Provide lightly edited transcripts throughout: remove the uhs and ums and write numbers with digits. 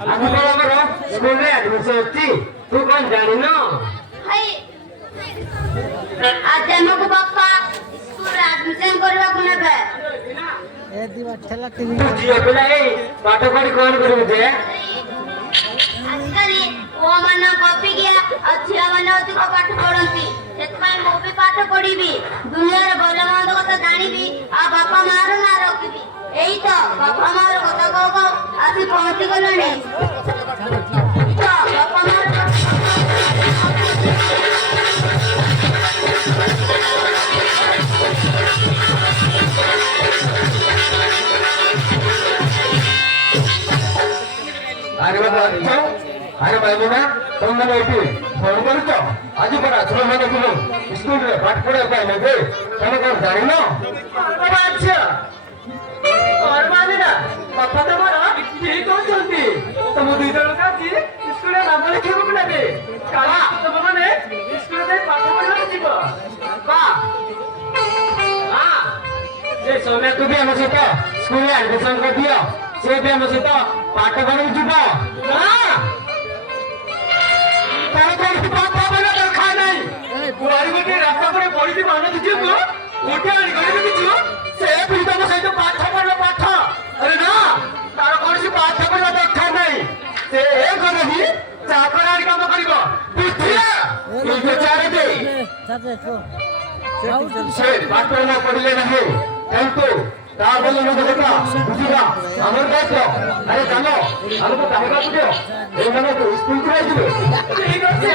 आज तो हमर स्कूल रे एडमिशन होती तू कौन जानी न हाय आज हमको बापा स्कूल रे एडमिशन करबा को नेबे ए दिवा ठेला टीवी तू जियो पिला ए पाठ पढ़ी कौन करबे जे आजकल ओ मन कॉपी गया अच्छा मन अधिक पाठ पढ़ंती सेतमै मो भी पाठ पढ़ीबी दुनिया रे भला मंद कथा जानिबी आ बापा मारो ना रखबी एई तो बापा मारो कथा कहबो आसी पहुंची गलणी तो बापा मारो अरे भाई ना तुम मैंने फोन कर आज पड़ा छोड़ मैंने स्कूल रे पाठ पढ़ा पाए नेबे तुम कौन जानी न अच्छा और माने ना पापा तो मारा ठीक हो चलती तुम दुई जन का की स्कूल रे नाम लिखे को लागे काला तुम माने स्कूल रे पाठ पढ़ा जीव का हां जे समय तू भी हम सहित स्कूल रे एडमिशन कर दियो से भी हम सहित पाठ पढ़ा जीव हां तार कोन पाठ पढ़ा दरकार नहीं पुरानी गोटे रास्ता पर पड़ी मान दीजिए को गोटे आनी गले दीजिए से भी तुम सहित पाठ पढ़ा पाठ अरे ना तार कोन से पाठ पढ़ा दरकार नहीं से ए गरही चाकरानी काम करिबो बुद्धिया ये बेचारे दे चाचे छो से पाठ पढ़ा पढ़ले नहीं किंतु ता बोले न देखा बुझिबा हमर दायित्व अरे चलो हमको काम का बुझो ए माने तो स्कूल को आइबे ठीक আছে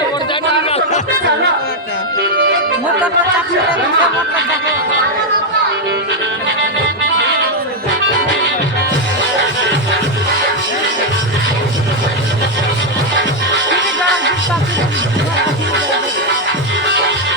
चलो मोटा मोटा